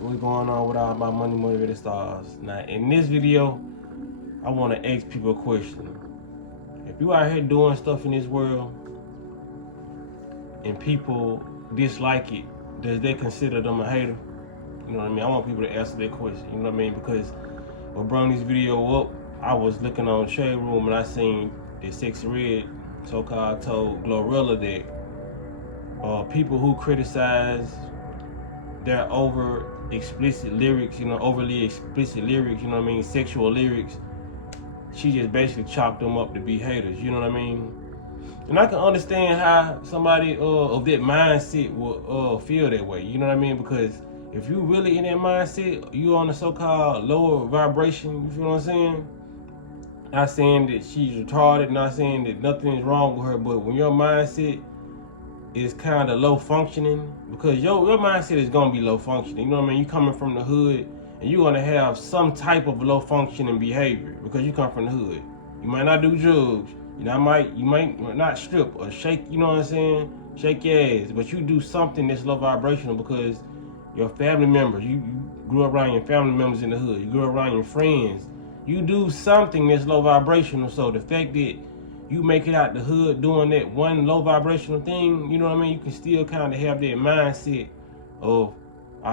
What's going on with all my money motivated stars? Now, in this video, I want to ask people a question. If you out here doing stuff in this world and people dislike it, does they consider them a hater? You know what I mean? I want people to answer that question. You know what I mean? Because when brought this video up, I was looking on Shade Room and I seen that Sexy Red so-called told Glorilla that people who criticize their overly explicit lyrics, you know what I mean, sexual lyrics, she just basically chalked them up to be haters, you know what I mean? And I can understand how somebody of that mindset will feel that way, you know what I mean? Because if you really in that mindset, you on a so-called lower vibration, you feel what I'm saying? Not saying that she's retarded, not saying that nothing is wrong with her, but when your mindset is kind of low functioning, because your mindset is gonna be low functioning. You know what I mean? You coming from the hood, and you're gonna have some type of low functioning behavior because you come from the hood. You might not do drugs. You might not strip or shake. You know what I'm saying? Shake your ass, but you do something that's low vibrational because your family members. You grew up around your family members in the hood. You grew up around your friends. You do something that's low vibrational. So the fact that you make it out the hood doing that one low vibrational thing, you know what I mean? You can still kind of have that mindset of,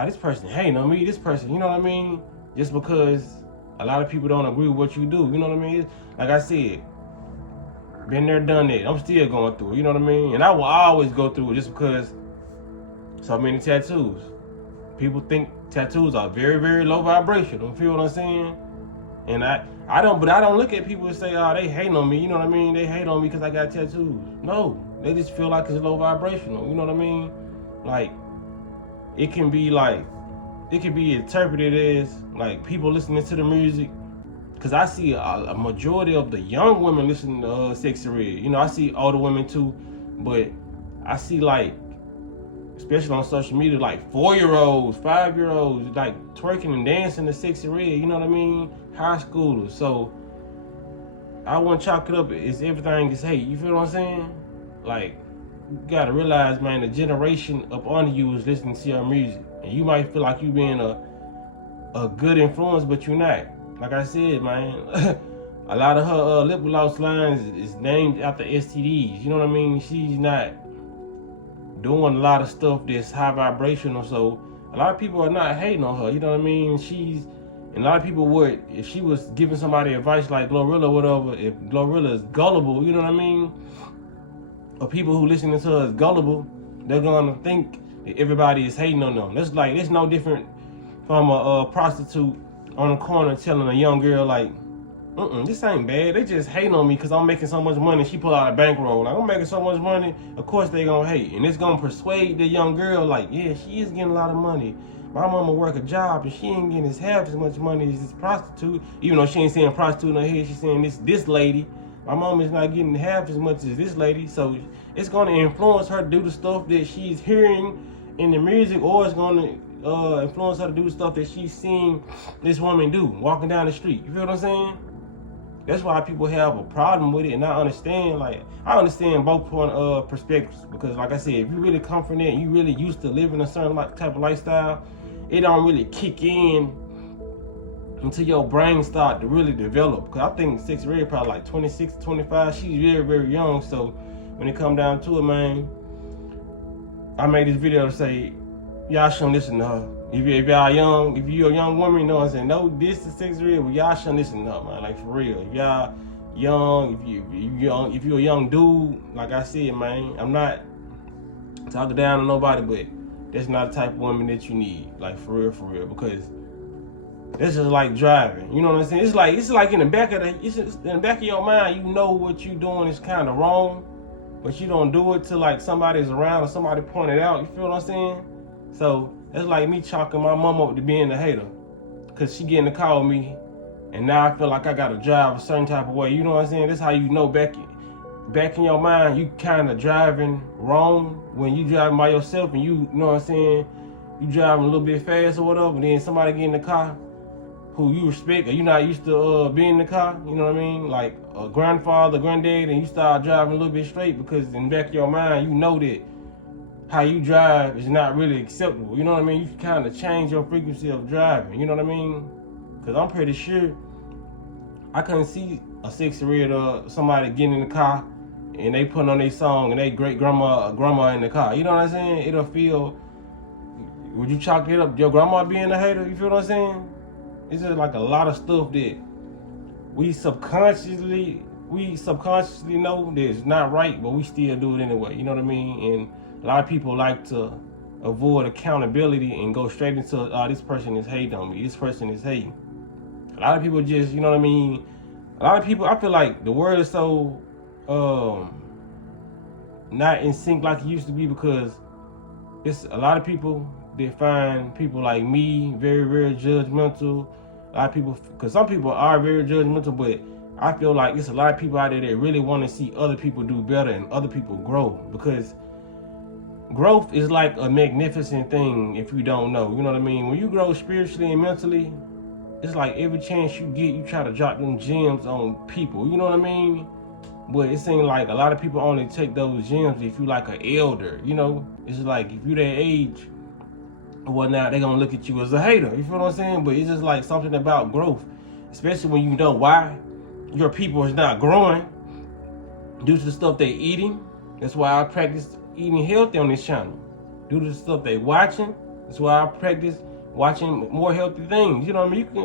this person hating on me, this person, you know what I mean? Just because a lot of people don't agree with what you do, you know what I mean? Like I said, been there, done that. I'm still going through it, you know what I mean? And I will always go through it just because so many tattoos. People think tattoos are very, very low vibrational, you feel what I'm saying? And I don't look at people and say, they hating on me, you know what I mean? They hate on me because I got tattoos. No, they just feel like it's low vibrational, you know what I mean? Like, it can be interpreted as like people listening to the music. Because I see a majority of the young women listening to Sexy Red. You know, I see older women too, but I see like, especially on social media, like 4-year-olds, 5-year-olds, like twerking and dancing to Sexy Red, you know what I mean? High schoolers. So I wouldn't chalk it up as everything is hate. You feel what I'm saying? Like, you gotta realize, man, the generation up under you is listening to your music. And you might feel like you being a good influence, but you're not. Like I said, man, a lot of her lip gloss lines is named after STDs. You know what I mean? She's not doing a lot of stuff that's high vibrational, so a lot of people are not hating on her, you know what I mean? And a lot of people would, if she was giving somebody advice like Glorilla or whatever, if Glorilla is gullible, you know what I mean? Or people who listening to her is gullible, they're gonna think that everybody is hating on them. It's no different from a prostitute on the corner telling a young girl like, this ain't bad. They just hating on me because I'm making so much money. She pull out a bankroll. Like, I'm making so much money. Of course they gonna hate. And it's gonna persuade the young girl like, yeah, she is getting a lot of money. My mama work a job and she ain't getting half as much money as this prostitute. Even though she ain't saying prostitute in her head, she's saying this lady. My mom is not getting half as much as this lady. So it's gonna influence her to do the stuff that she's hearing in the music, or it's gonna influence her to do the stuff that she's seeing this woman do, walking down the street. You feel what I'm saying? That's why people have a problem with it, and I understand both perspectives, because like I said, if you really come from that and you really used to living a certain type of lifestyle, it don't really kick in until your brain start to really develop. Because I think Sexy Red probably like 26, 25. She's very, very young, so when it come down to it, man, I made this video to say, y'all shouldn't listen to her. If y'all young, if you're a young woman, you know what I'm saying? No, this is Sexy Red, but y'all shouldn't listen to her, man. Like, for real. If y'all young, if you're a young dude, like I said, man, I'm not talking down to nobody, but that's not the type of woman that you need. Like, for real, because this is like driving. You know what I'm saying? It's like in the back of your mind, you know what you're doing is kind of wrong, but you don't do it till like somebody's around or somebody point it out. You feel what I'm saying? So that's like me chalking my mom up to being a hater, cause she getting to call me, and now I feel like I gotta drive a certain type of way. You know what I'm saying? That's how you know back in your mind you kind of driving wrong when you driving by yourself, and you know what I'm saying? You driving a little bit fast or whatever, and then somebody get in the car who you respect, or you not used to being in the car. You know what I mean? Like a grandfather, granddad, and you start driving a little bit straight because in the back of your mind you know that how you drive is not really acceptable. You know what I mean? You can kind of change your frequency of driving. You know what I mean? Because I'm pretty sure I couldn't see a 6-year-old or somebody getting in the car and they putting on their song and they great grandma in the car. You know what I'm saying? It'll feel. Would you chalk it up your grandma being a hater? You feel what I'm saying? It's just like a lot of stuff that we subconsciously know that it's not right, but we still do it anyway. You know what I mean? And a lot of people like to avoid accountability and go straight into, oh, this person is hating on me. This person is hating. A lot of people just, you know what I mean? A lot of people, I feel like the world is so not in sync like it used to be, because it's a lot of people that find people like me very, very judgmental. A lot of people, because some people are very judgmental, but I feel like there's a lot of people out there that really want to see other people do better and other people grow, because growth is like a magnificent thing if you don't know. You know what I mean? When you grow spiritually and mentally, it's like every chance you get, you try to drop them gems on people. You know what I mean? But it seems like a lot of people only take those gems if you like an elder. You know, it's like if you that age or whatnot, they gonna look at you as a hater. You feel what I'm saying? But it's just like something about growth, especially when you know why your people is not growing due to the stuff they eating. That's why I practice eating healthy on this channel. Due to the stuff they watching, that's why I practice watching more healthy things. You know what I mean? You can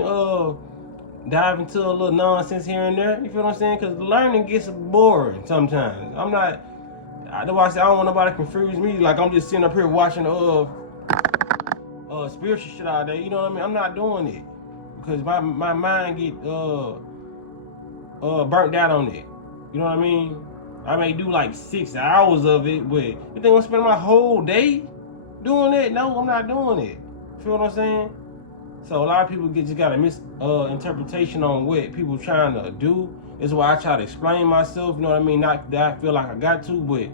dive into a little nonsense here and there. You feel what I'm saying? Because learning gets boring sometimes. That's why I say I don't want nobody to confuse me. Like I'm just sitting up here watching spiritual shit all day. You know what I mean? I'm not doing it because my mind get burnt out on it. You know what I mean? I may do like 6 hours of it, but you think I'm gonna spend my whole day doing it? No, I'm not doing it. Feel what I'm saying? So a lot of people just got a misinterpretation on what people trying to do. That's why I try to explain myself. You know what I mean? Not that I feel like I got to, but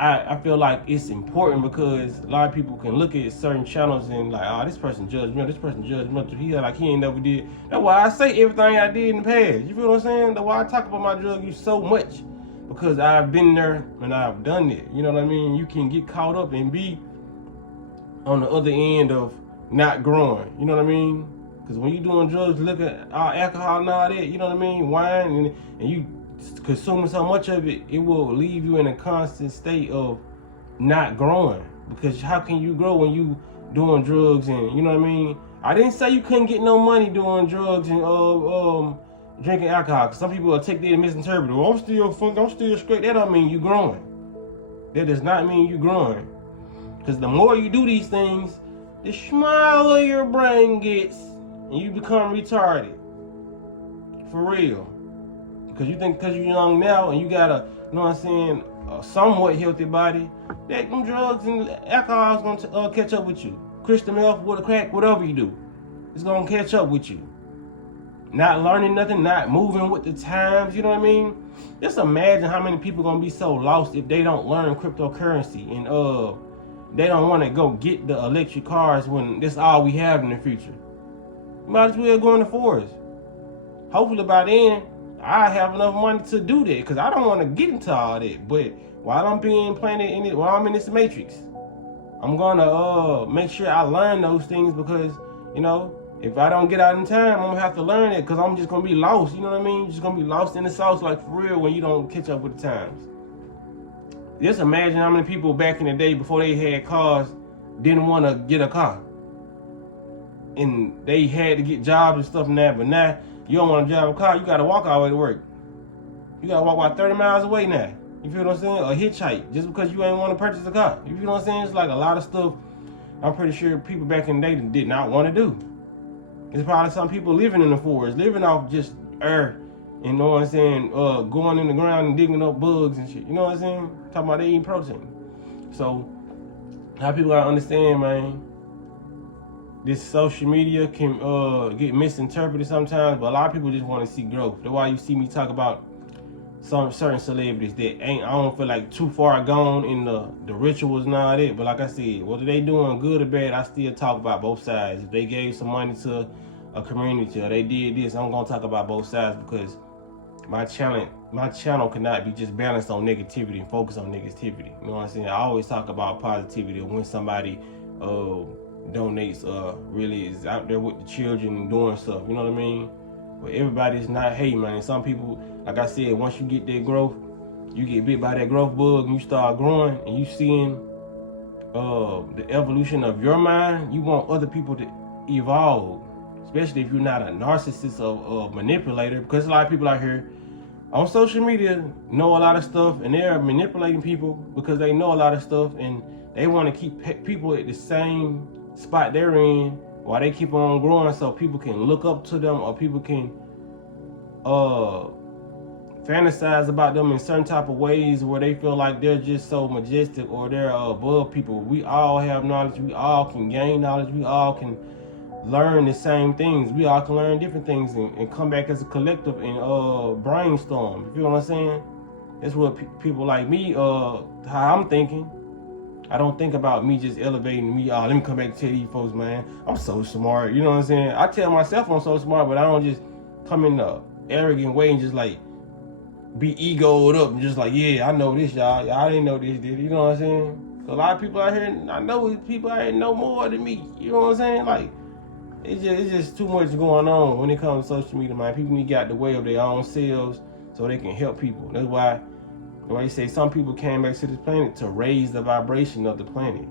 I feel like it's important, because a lot of people can look at certain channels and like, oh, this person judgmental, this person judgmental. He ain't never did. That's why I say everything I did in the past. You feel what I'm saying? That's why I talk about my drug use so much, because I've been there and I've done it. You know what I mean? You can get caught up and be on the other end of not growing. You know what I mean? Because when you doing drugs, look at alcohol and all that, you know what I mean? Wine, and you consuming so much of it, it will leave you in a constant state of not growing. Because how can you grow when you doing drugs and, you know what I mean? I didn't say you couldn't get no money doing drugs and drinking alcohol. Because some people will take that and misinterpret it. Well, I'm still funky, I'm still straight. That don't mean you growing. That does not mean you growing. Because the more you do these things, the smaller your brain gets and you become retarded. For real. Because you think because you're young now and you got a, you know what I'm saying, a somewhat healthy body, that them drugs and alcohol is going to catch up with you. Crystal meth, with a crack, whatever you do, it's going to catch up with you. Not learning nothing, not moving with the times, you know what I mean? Just imagine how many people going to be so lost if they don't learn cryptocurrency and they don't want to go get the electric cars when that's all we have in the future. Might as well go in the forest. Hopefully by then, I have enough money to do that, because I don't want to get into all that. But while I'm being planted in it, while I'm in this matrix, I'm gonna make sure I learn those things, because, you know, if I don't get out in time, I'm gonna have to learn it, because I'm just gonna be lost. You know what I mean? You're just gonna be lost in the sauce, like for real, when you don't catch up with the times. Just imagine how many people back in the day before they had cars didn't want to get a car. And they had to get jobs and stuff and that, but now you don't want to drive a car, you got to walk all the way to work. You got to walk about 30 miles away now. You feel what I'm saying? Or hitchhike, just because you ain't want to purchase a car. You feel what I'm saying? It's like a lot of stuff I'm pretty sure people back in the day did not want to do. There's probably some people living in the forest, living off just earth. You know what I'm saying? Going in the ground and digging up bugs and shit. You know what I'm saying? Talking about they eating protein. So, how people gotta understand, man, this social media can get misinterpreted sometimes, but a lot of people just want to see growth. That's why you see me talk about some certain celebrities that I don't feel like too far gone in the rituals and all that. But like I said, whether they doing good or bad, I still talk about both sides. If they gave some money to a community or they did this, I'm gonna talk about both sides, because my channel my channel cannot be just balanced on negativity and focus on negativity. You know what I'm saying? I always talk about positivity when somebody donates, really is out there with the children and doing stuff. You know what I mean? But everybody's not hating, man. Some people, like I said, once you get that growth, you get bit by that growth bug and you start growing and you seeing the evolution of your mind. You want other people to evolve, especially if you're not a narcissist or manipulator, because a lot of people out here on social media know a lot of stuff and they're manipulating people because they know a lot of stuff and they want to keep people at the same spot they're in while they keep on growing, so people can look up to them or people can fantasize about them in certain type of ways where they feel like they're just so majestic or they're above people. We all have knowledge. We all can gain knowledge. We all can learn the same things. We all can learn different things and come back as a collective and brainstorm. You feel what I'm saying? That's what people like me, how I'm thinking. I don't think about me just elevating me. Let me come back and tell these folks, man, I'm so smart. You know what I'm saying? I tell myself I'm so smart, but I don't just come in the arrogant way and just like be egoed up and just like, yeah, I know this, y'all didn't know this, did you know what I'm saying? So a lot of people out here, I know people out here know more than me. You know what I'm saying? Like, it's just too much going on when it comes to social media, man. People need to get out the way of their own selves so they can help people. That's why they say some people came back to this planet to raise the vibration of the planet.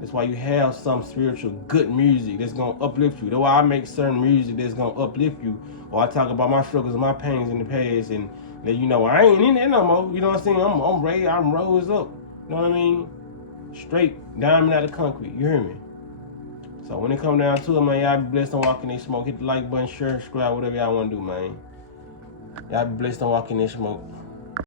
That's why you have some spiritual good music that's gonna uplift you. That's why I make certain music that's gonna uplift you. Or I talk about my struggles and my pains in the past, and that, you know, I ain't in there no more. You know what I'm saying? I'm rose up. You know what I mean? Straight diamond out of concrete. You hear me? So when it come down to it, man, y'all be blessed on walking in smoke. Hit the like button, share, subscribe, whatever y'all want to do, man. Y'all be blessed on walking in smoke.